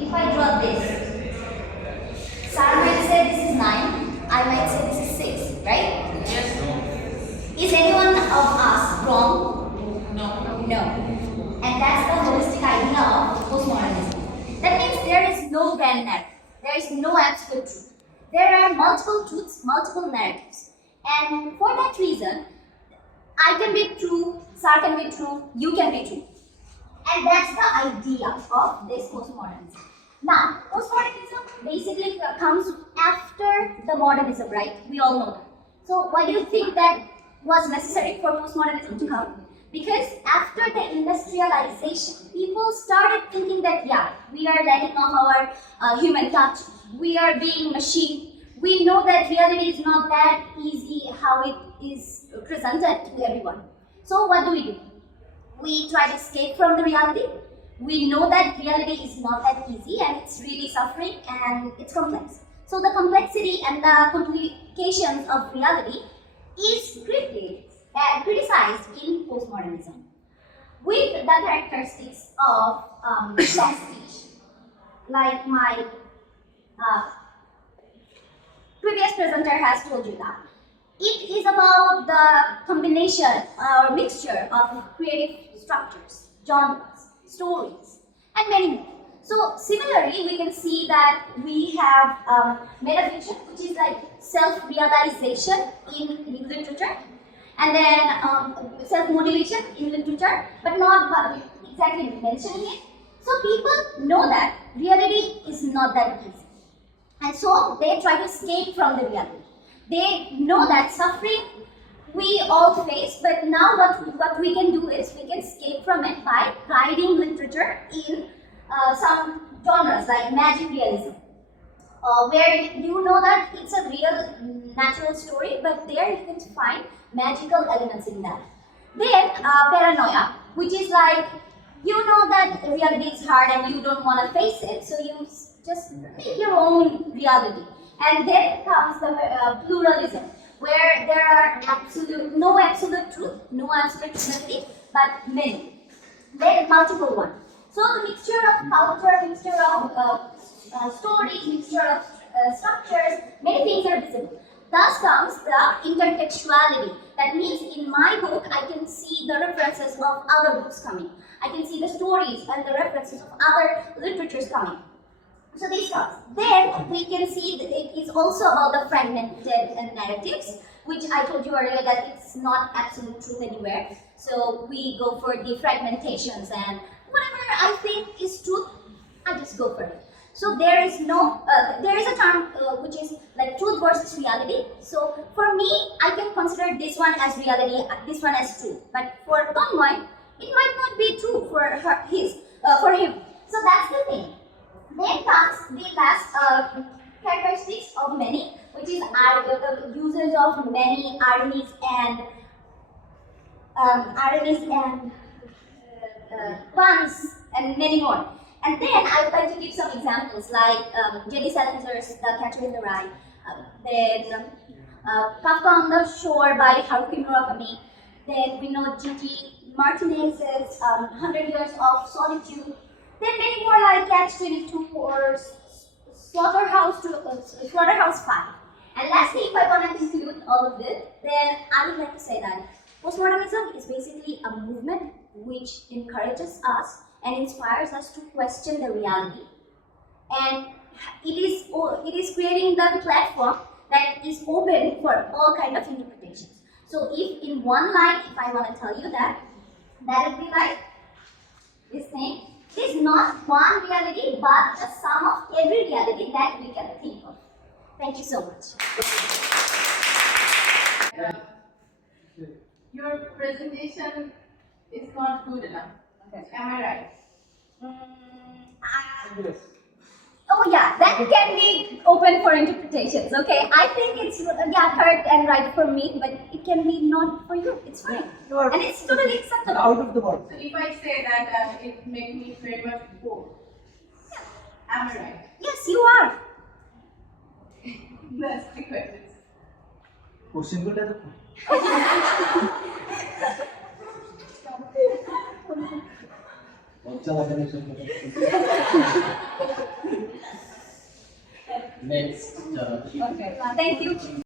If I draw this, Sir might say this is 9, I might say this is 6, right? Yes. Is anyone of us wrong? No. No. And that's the holistic idea of postmodernism. That means there is no grand narrative. There is no absolute truth. There are multiple truths, multiple narratives. And for that reason, I can be true, Sir can be true, you can be true. And that's the idea of this postmodernism. Now, postmodernism basically comes after the modernism, right? We all know that. So why do you think that was necessary for postmodernism to come? Because after the industrialization, people started thinking that, yeah, we are lacking of our human touch, we are being machine. We know that reality is not that easy how it is presented to everyone. So what do? We try to escape from the reality. We know that reality is not that easy and it's really suffering and it's complex. So the complexity and the complications of reality is criticized in postmodernism with the characteristics of prestige, like my previous presenter has told you that. It is about the combination or mixture of creative structures, genres, stories, and many more. So similarly, we can see that we have metafiction, which is like self-realization in literature, and then self-motivation in literature, but not exactly mentioning it. So people know that reality is not that easy. And so they try to escape from the reality. They know that suffering we all face, but now what we can do is we can escape from it by writing literature in some genres like magic realism, where you know that it's a real natural story, but there you can find magical elements in that. Then paranoia, which is like you know that reality is hard and you don't want to face it, so you just make your own reality. And then comes the pluralism, where there are no absolute truth, no absolute reality, but many. Then multiple ones. So the mixture of culture, mixture of stories, mixture of structures, many things are visible. Thus comes the intertextuality. That means in my book, I can see the references of other books coming. I can see the stories and the references of other literatures coming. So this comes. Then we can see that it is also about the fragmented narratives, which I told you earlier that it's not absolute truth anywhere. So we go for the fragmentations and whatever I think is truth, I just go for it. So there is no, there is a term which is like truth versus reality. So for me, I can consider this one as reality, this one as truth. But for Tonmoy, it might not be true for for him. So that's the thing. Then comes the last characteristics of many, which is the uses of many ironies and puns and many more. And then I would like to give some examples like J.D. Salinger's The Catcher in the Rye, then Kafka on the Shore by Haruki Murakami, then we know G.T. Martinez's 100 Years of Solitude, then many more like Catch-22 or Slaughterhouse 5. And lastly, if I want to include all of this, then I would like to say that postmodernism is basically a movement which encourages us and inspires us to question the reality. And it is creating the platform that is open for all kinds of interpretations. So if in one line, if I want to tell you that would be like this thing. It is not one reality, but the sum of every reality that we can think of. Thank you so much. Your presentation is not good enough. Am I right? Yes. Oh yeah, that can be open for interpretations. Okay, I think it's correct and right for me, but it can be not for you. It's fine, and it's totally acceptable. Out of the box. So if I say that it makes me very much bored, am I right? Yes, you are. That's the question. Question को ले तो अच्छा लगा नहीं Next. Okay. Thank you.